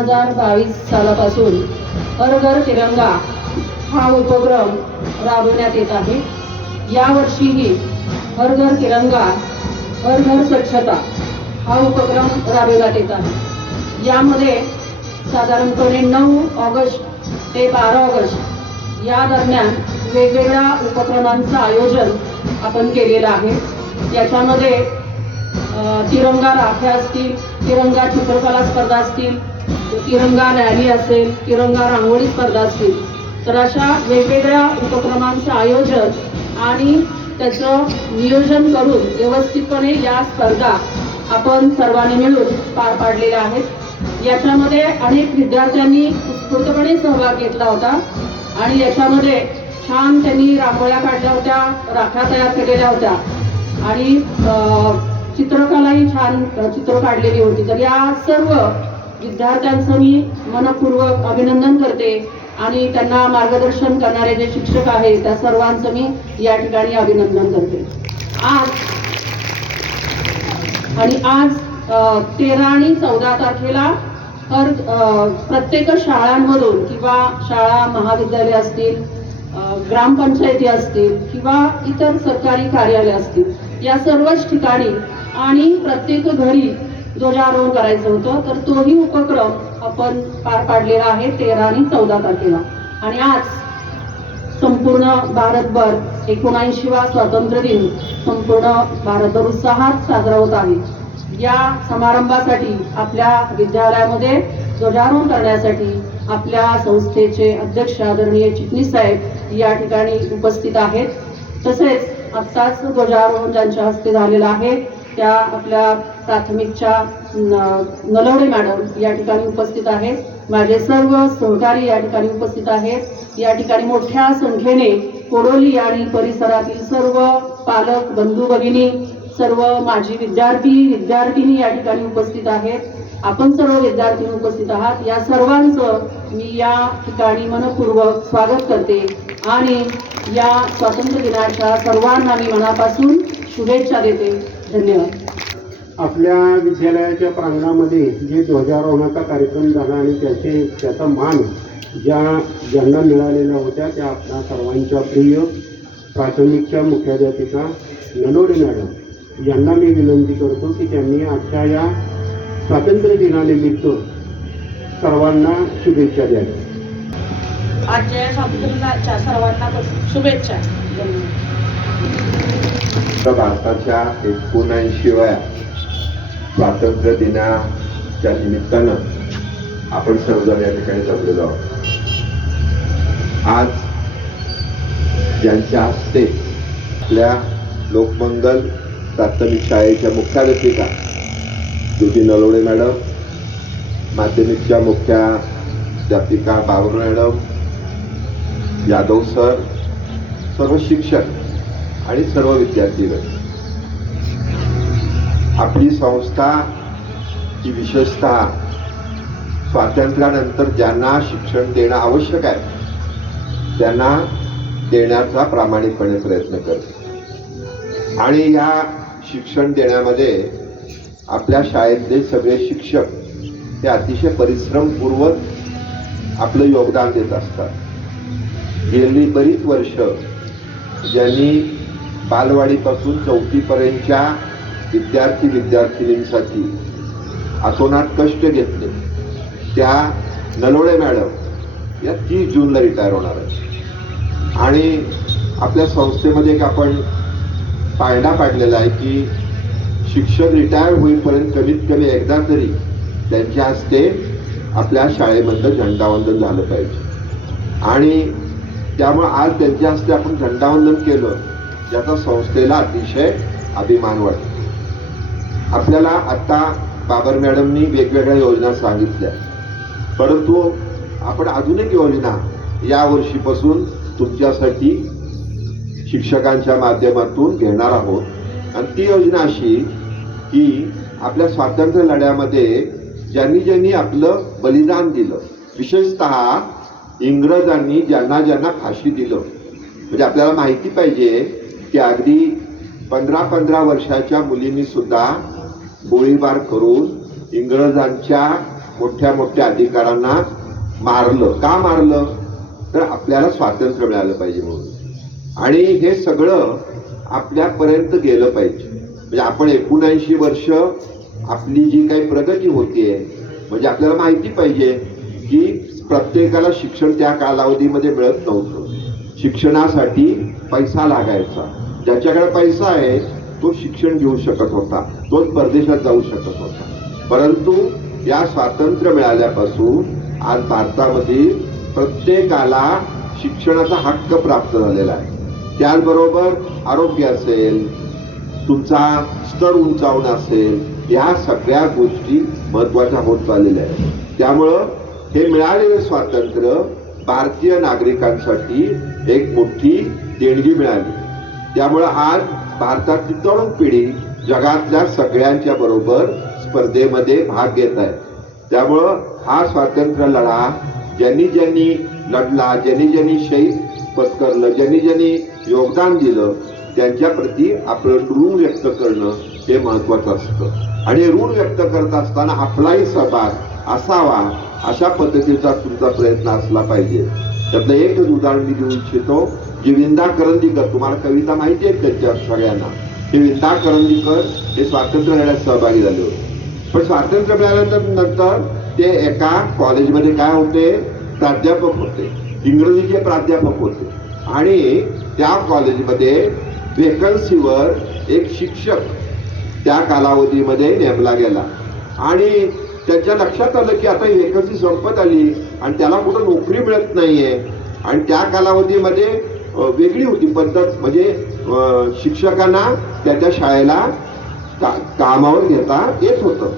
हजार बावीस सालापासून हर घर तिरंगा हा उपक्रम राबवण्यात येत आहे. यावर्षीही हर घर तिरंगा हर घर स्वच्छता हा उपक्रम राबवण्यात येत आहे. यामध्ये साधारणपणे नऊ ऑगस्ट ते बारा ऑगस्ट या दरम्यान वेगवेगळ्या उपक्रमांचं आयोजन आपण केलेलं आहे. याच्यामध्ये तिरंगा राख्या असतील तिरंगा चित्रकला स्पर्धा असतील तिरंगा रॅली असेल तिरंगा रांगोळी स्पर्धा असतील तर अशा वेगवेगळ्या उपक्रमांचं आयोजन आणि त्याचं नियोजन करून व्यवस्थितपणे या स्पर्धा आपण सर्वांनी मिळून पार पाडलेल्या आहेत. याच्यामध्ये अनेक विद्यार्थ्यांनी उत्स्फूर्तपणे सहभाग घेतला होता आणि याच्यामध्ये छान त्यांनी रांगोळ्या काढल्या होत्या राख्या तयार केलेल्या होत्या आणि चित्रकलाही छान चित्र काढलेली होती. तर या सर्व विद्यार्थ्यांचं मी मनपूर्वक अभिनंदन करते आणि त्यांना मार्गदर्शन करणारे जे शिक्षक आहेत त्या सर्वांचं मी या ठिकाणी अभिनंदन करते. आज आणि आज तेरा आणि चौदा तारखेला हर प्रत्येक शाळांमधून किंवा शाळा महाविद्यालय असतील ग्रामपंचायती असतील किंवा इतर सरकारी कार्यालय असतील या सर्वच ठिकाणी आणि प्रत्येक घरी ध्वजारोहण करायचं होतं तर तोही उपक्रम आपण पार पाडलेला आहे तेरा आणि चौदा तारखेला. आणि आज संपूर्ण भारतभर एकोणऐंशीवा स्वातंत्र्य दिन संपूर्ण भारतभर उत्साहात साजरा होत आहे. या समारंभासाठी आपल्या विद्यालयामध्ये ध्वजारोहण करण्यासाठी आपल्या संस्थेचे अध्यक्ष आदरणीय चिटणीस साहेब या ठिकाणी उपस्थित आहेत. तसेच आत्ताच ध्वजारोहण ज्यांच्या हस्ते झालेलं आहे त्या आपल्या प्राथमिकच्या न- नलवडे मॅडम या ठिकाणी उपस्थित आहेत. माझे सर्व सहकारी या ठिकाणी उपस्थित आहेत. या ठिकाणी मोठ्या संख्येने कोडोली आणि परिसरातील सर्व पालक बंधू भगिनी सर्व माजी विद्यार्थी विद्यार्थिनी या ठिकाणी उपस्थित आहेत. आपण सर्व विद्यार्थी उपस्थित आहात. या सर्वांचं मी या ठिकाणी मनपूर्वक स्वागत करते आणि या स्वातंत्र्य दिनाच्या सर्वांना मी मनापासून शुभेच्छा देते. धन्यवाद. आपल्या विद्यालयाच्या प्रांगणामध्ये जे ध्वजारोहणाचा कार्यक्रम झाला आणि त्याचे त्याचा मान ज्या ज्यांना मिळालेल्या होत्या त्या आपल्या सर्वांच्या प्रिय प्राथमिकच्या मुख्याध्यापिका ननोडे मॅडम यांना मी विनंती करतो की त्यांनी आजच्या या स्वातंत्र्य दिनानिमित्त सर्वांना शुभेच्छा द्याव्या. आजच्या स्वातंत्र्य दिनाच्या सर्वांना शुभेच्छा. तर भारताच्या एकोणऐंशीव्या स्वातंत्र्य दिनाच्या निमित्तानं आपण सर्वजण या ठिकाणी जमलेलो आहोत. आज ज्यांच्या हस्ते आपल्या लोकमंगल प्राथमिक शाळेच्या मुख्याध्यापिका ज्योती नलोडे मॅडम माध्यमिकच्या मुख्याध्यापिका बाबू मॅडम यादव सर सर्व शिक्षक आणि सर्व विद्यार्थीगण. आपली संस्था ही विशेषतः स्वातंत्र्यानंतर ज्यांना शिक्षण देणं आवश्यक आहे त्यांना देण्याचा प्रामाणिकपणे प्रयत्न करते. आणि या शिक्षण देण्यामध्ये आपल्या शाळेतले सगळे शिक्षक हे अतिशय परिश्रमपूर्वक आपलं योगदान देत असतात. गेली बरीच वर्ष ज्यांनी बालवाडीपासून चौथीपर्यंतच्या विद्यार्थी विद्यार्थिनींसाठी असोनात कष्ट घेतले. त्या नलोडे मॅडम या तीस जूनला रिटायर होणार आहेत. आणि आपल्या संस्थेमध्ये एक आपण पाळणा पाडलेला आहे की शिक्षक रिटायर होईपर्यंत कमीत कमी एकदा तरी त्यांच्या हस्ते आपल्या शाळेमधलं झंडावंदन झालं पाहिजे. आणि त्यामुळं आज त्यांच्या हस्ते आपण झंडावंदन केलं. ज्याचा संस्थेला अतिशय अभिमान वाटतो. आपल्याला आत्ता बाबर मॅडमनी वेगवेगळ्या योजना सांगितल्या. परंतु आपण अजून एक योजना यावर्षीपासून तुमच्यासाठी शिक्षकांच्या माध्यमातून घेणार आहोत. आणि ती योजना अशी की आपल्या स्वातंत्र्य लढ्यामध्ये ज्यांनी ज्यांनी आपलं बलिदान दिलं विशेषतः इंग्रजांनी ज्यांना ज्यांना फाशी दिलं. म्हणजे आपल्याला माहिती पाहिजे की अगदी पंधरा पंधरा वर्षाच्या मुलींनी सुद्धा गोळीबार करून इंग्रजांच्या मोठ्या मोठ्या अधिकाऱ्यांना मारलं. का मारलं? तर आपल्याला स्वातंत्र्य मिळालं पाहिजे म्हणून. आणि हे सगळं आपल्यापर्यंत गेलं पाहिजे. म्हणजे आपण एकोणऐंशी वर्ष आपली जी काही प्रगती होतीये म्हणजे आपल्याला माहिती पाहिजे की प्रत्येकाला शिक्षण त्या कालावधीमध्ये मिळत नव्हतं. शिक्षणासाठी पैसा लागायचा. ज्याच्याकडे पैसा आहे तो शिक्षण घेऊ शकत होता. तो परदेशात जाऊ शकत होता. परंतु या स्वातंत्र्य मिळाल्यापासून आज भारतामध्ये प्रत्येकाला शिक्षणाचा हक्क प्राप्त झालेला आहे. त्याचबरोबर आरोग्य असेल तुमचा स्तर उंचावणं असेल या सगळ्या गोष्टी महत्त्वाच्या होत चाललेल्या आहेत. त्यामुळं हे मिळालेले स्वातंत्र्य भारतीय नागरिकांसाठी एक मोठी देणगी मिळाली. त्यामुळं आज भारताची तरुण पिढी जगातल्या सगळ्यांच्या बरोबर स्पर्धेमध्ये भाग घेत आहे. त्यामुळं हा स्वातंत्र्य लढा ज्यांनी ज्यांनी लढला ज्यांनी ज्यांनी शहीद पत्करलं ज्यांनी ज्यांनी योगदान दिलं त्यांच्याप्रती आपलं ऋण व्यक्त करणं हे महत्वाचं असतं. आणि ऋण व्यक्त करत असताना आपलाही सहभाग असावा अशा पद्धतीचा तुमचा प्रयत्न असला पाहिजे. त्यातलं एकच उदाहरण मी देऊ इच्छितो. जे विंदा करंदीकर तुम्हाला कविता माहिती आहे त्यांच्या सगळ्यांना? हे विंदा करंदीकर हे स्वातंत्र्य लढ्यात सहभागी झाले होते. पण स्वातंत्र्य मिळाल्यानंतर नंतर ते एका कॉलेजमध्ये काय होते? प्राध्यापक होते. इंग्रजीचे प्राध्यापक होते. आणि त्या कॉलेजमध्ये वेकन्सीवर एक शिक्षक त्या कालावधीमध्ये नेमला गेला. आणि त्याच्या लक्षात आलं की आता ही वेकन्सी संपत आली आणि त्याला कुठं नोकरी मिळत नाहीये. आणि त्या कालावधीमध्ये वेगळी होती. पद्धत म्हणजे शिक्षकांना त्याच्या शाळेला का- कामावर घेता येत होतं.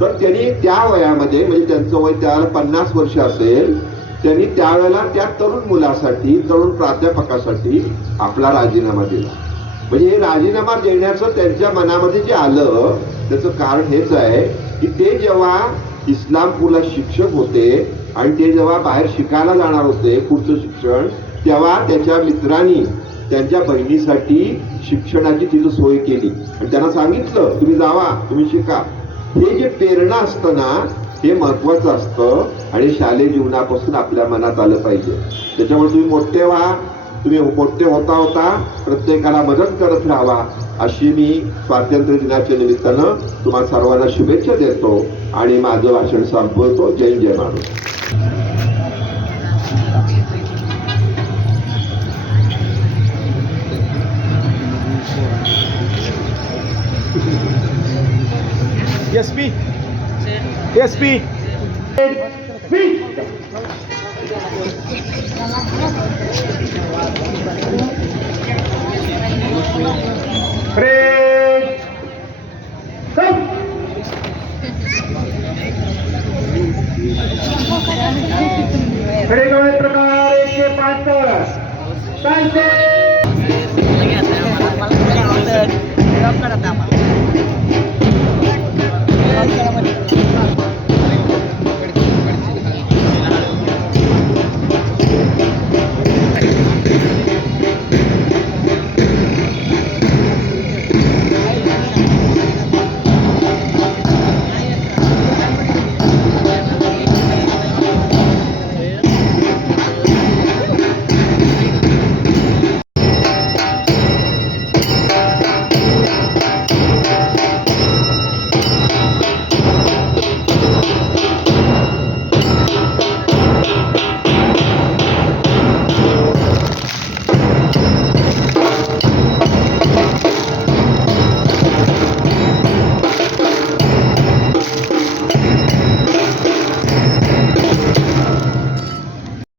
तर त्यांनी त्या वयामध्ये म्हणजे त्यांचं वय त्याला पन्नास वर्ष असेल त्यांनी त्यावेळेला त्या तरुण मुलासाठी तरुण प्राध्यापकासाठी आपला राजीनामा दिला. म्हणजे हे राजीनामा देण्याचं त्यांच्या मनामध्ये जे आलं त्याचं कारण हेच आहे की ते जेव्हा इस्लामपूरला शिक्षक होते आणि ते जेव्हा बाहेर शिकायला जाणार होते पुढचं शिक्षण तेव्हा त्याच्या मित्रांनी त्यांच्या बहिणीसाठी शिक्षणाची तिथं सोय केली. आणि त्यांना सांगितलं तुम्ही जावा तुम्ही शिका. हे जे प्रेरणा असतं ना हे महत्वाचं असतं आणि शालेय जीवनापासून आपल्या मनात आलं पाहिजे. त्याच्यामुळे तुम्ही मोठे व्हा तुम्ही मोठे होता होता प्रत्येकाला मदत करत राहावा अशी मी स्वातंत्र्य दिनाच्या निमित्तानं तुम्हाला सर्वांना शुभेच्छा देतो आणि माझं भाषण संपवतो. जय जय Yes, B. Yes, B. B.